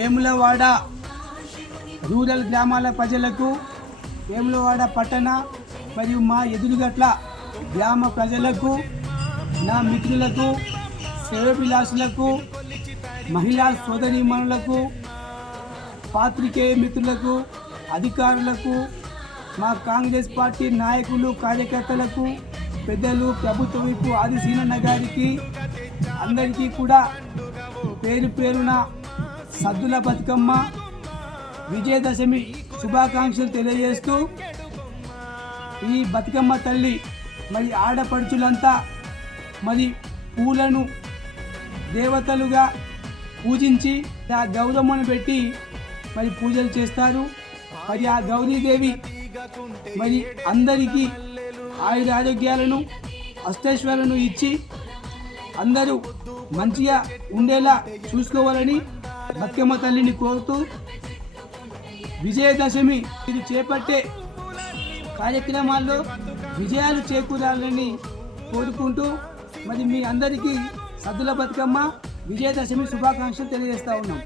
Vemulawada rural గ్రామాల ప్రజలకు వేములవాడ పట్టణ మరియు మా ఎదురుగట్ల గ్రామ ప్రజలకు నా మిత్రులకు సేవభిలాషులకు మహిళా సోదరీమణులకు పాత్రికేయ మిత్రులకు అధికారులకు మా కాంగ్రెస్ పార్టీ నాయకులు కార్యకర్తలకు పెద్దలు ప్రభుత్వ వైపు ఆదిశీనన్న గారికి అందరికీ కూడా పేరు పేరున సద్దుల బతుకమ్మ విజయదశమి శుభాకాంక్షలు తెలియజేస్తూ ఈ బతుకమ్మ తల్లి మరి ఆడపడుచులంతా మరి పూలను దేవతలుగా పూజించి ఆ గౌరమ్మను పెట్టి మరి పూజలు చేస్తారు. మరి ఆ గౌరీదేవి మరి అందరికీ ఆయుధ ఆరోగ్యాలను అష్టైశ్వర్యాలను ఇచ్చి అందరూ మంచిగా ఉండేలా చూసుకోవాలని బతుకమ్మ తల్లిని కోరుతూ విజయదశమి ఇది చేపట్టే కార్యక్రమాల్లో విజయాలు చేకూరాలని కోరుకుంటూ మరి మీ అందరికీ సద్దుల బతుకమ్మ విజయదశమి శుభాకాంక్షలు తెలియజేస్తా ఉన్నాం.